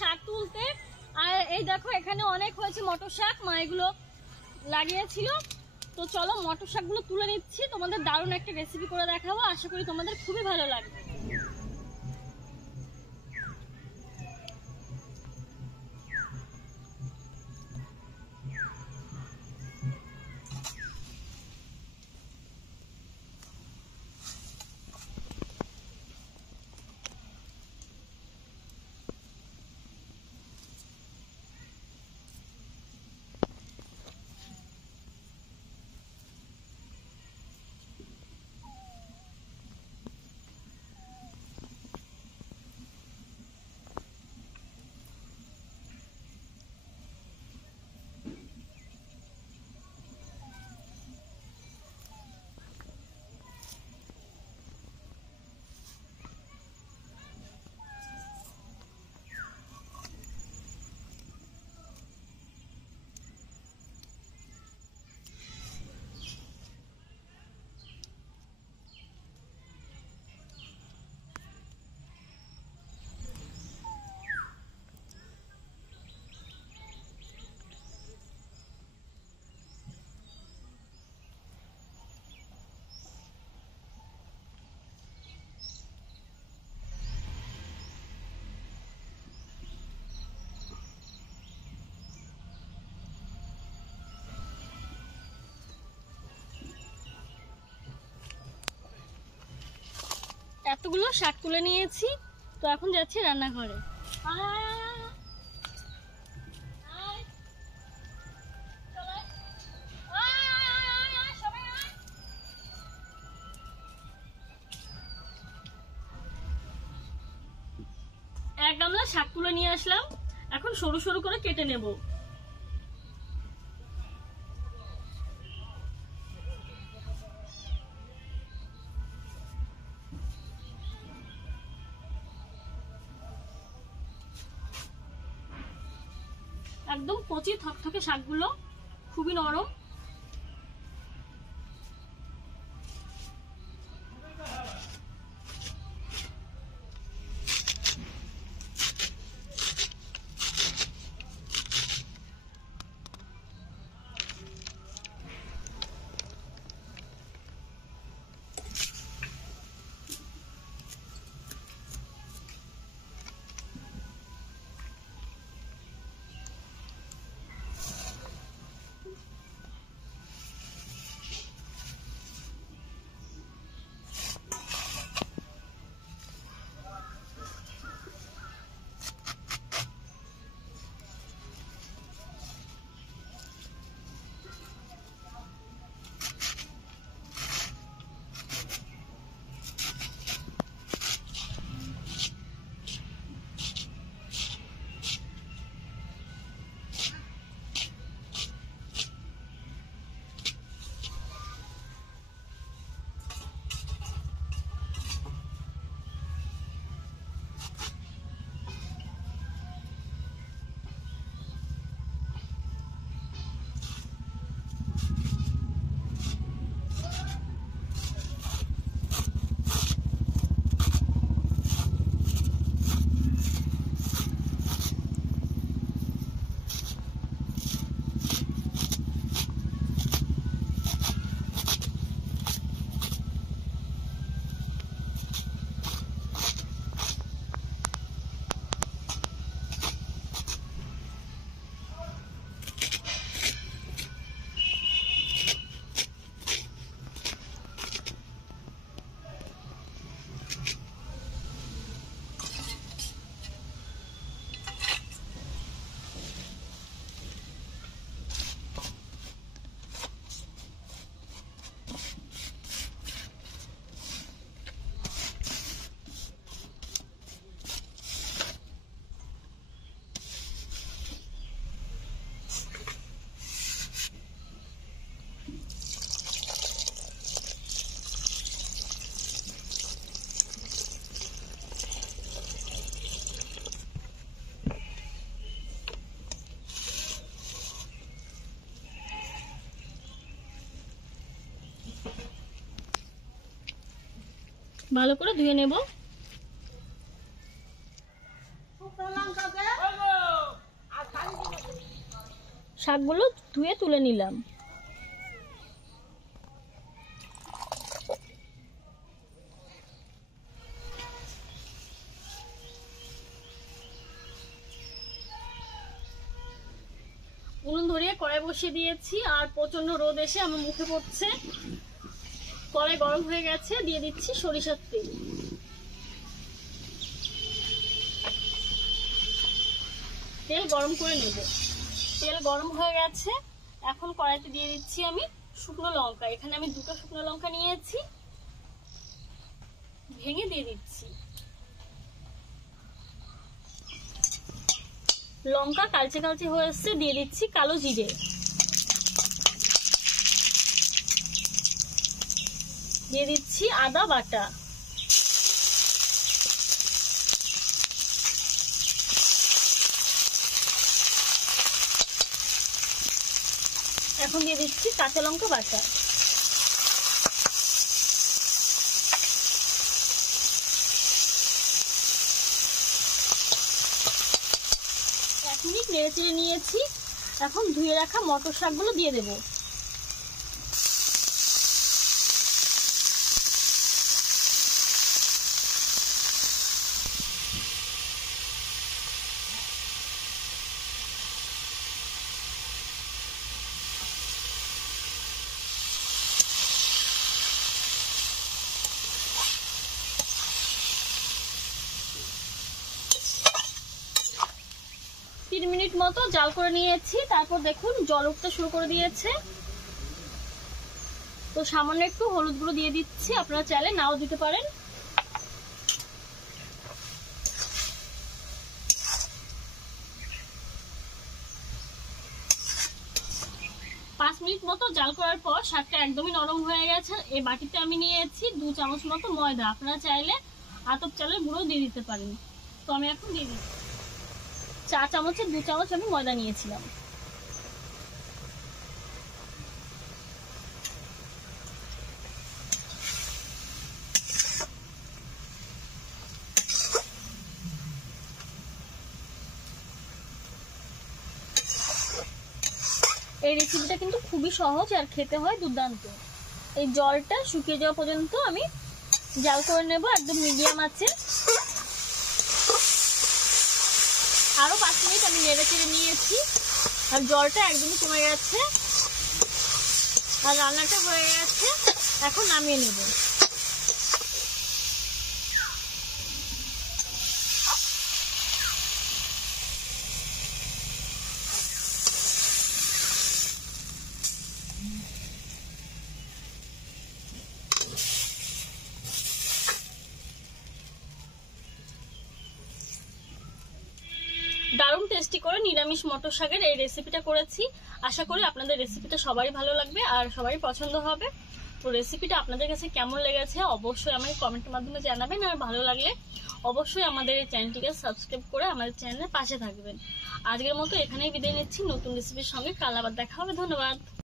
শাক তুলতে। আর এই দেখো এখানে অনেক হয়েছে মটর শাক, মা এগুলো লাগিয়েছিল। তো চলো মটর শাকগুলো তুলে নিচ্ছি, তোমাদের দারুণ একটা রেসিপি করে দেখাবো, আশা করি তোমাদের খুবই ভালো লাগবে। এতগুলো শাক তুলে নিয়েছি, তো এখন যাচ্ছি রান্নাঘরে। এক গামলা শাক তুলে নিয়ে আসলাম, এখন সরু সরু করে কেটে নেব। একদম কচি থকথকে শাকগুলো, খুবই নরম। ভালো করে ধুয়ে নেব। শাকগুলো ধুয়ে তুলে নিলাম। উনুন ধরিয়ে কড়াই বসিয়ে দিয়েছি, আর প্রচন্ড রোদ এসে আমার মুখে পড়ছে। কড়াই গরম হয়ে গেছে, দিয়ে দিচ্ছি সরিষার তেল। তেল গরম করে নেব। তেল গরম হয়ে গেছে, এখন কড়াইতে দিয়ে দিচ্ছি আমি শুকনো লঙ্কা। এখানে আমি 2টো শুকনো লঙ্কা নিয়েছি, ভেঙে দিয়ে দিচ্ছি। লঙ্কা কালচে কালচে হয়ে এসছে, দিয়ে দিচ্ছি কালো জিরে, দিয়ে দিচ্ছি আদা বাটা, এখন দিয়ে দিচ্ছি কাঁচা লঙ্কা বাটা। 1 মিনিট নেড়ে চেড়ে নিয়েছি। এখন ধুয়ে রাখা মটর শাকগুলো দিয়ে দেব। তিন মিনিট মতো জাল করে নিয়েছি। তারপর দেখুন জল উঠতে শুরু করে দিয়েছে। তো সামান্য একটু হলুদ গুঁড়ো দিয়ে দিচ্ছি, আপনারা চাইলে নাও দিতে পারেন। পাঁচ মিনিট মতো জাল করার পর শাকটা একদমই নরম হয়ে গেছে। এই বাটিতে আমি নিয়েছি 2 চামচ মতো ময়দা, আপনারা চাইলে আতপ চালের গুঁড়ো দিয়ে দিতে পারেন। তো আমি এখন দিয়ে দিচ্ছি। 4 চামচে 2 চামচ আমি ময়দা নিয়েছিলাম। এই রেসিপিটা কিন্তু খুবই সহজ আর খেতে হয় দুর্দান্ত। এই জলটা শুকিয়ে যাওয়া পর্যন্ত আমি জাল করে নেব একদম মিডিয়াম আছে। আরো 5 মিনিট আমি নেড়ে চেড়ে নিয়েছি, আর জলটা একদমই কমে গেছে, আর রান্নাটা হয়ে গেছে। এখন নামিয়ে নেব। দারুণ টেস্টি করে নিরামিষ মটর শাকের এই রেসিপিটা করেছি। আশা করি আপনাদের রেসিপিটা সবারই ভালো লাগবে আর সবারই পছন্দ হবে। তো রেসিপিটা আপনাদের কাছে কেমন লেগেছে অবশ্যই আমাকে কমেন্টের মাধ্যমে জানাবেন, আর ভালো লাগলে অবশ্যই আমাদের এই চ্যানেলটিকে সাবস্ক্রাইব করে আমাদের চ্যানেলের পাশে থাকবেন। আজকের মতো এখানেই বিদায় নিচ্ছি। নতুন রেসিপির সঙ্গে কাল আবার দেখা হবে। ধন্যবাদ।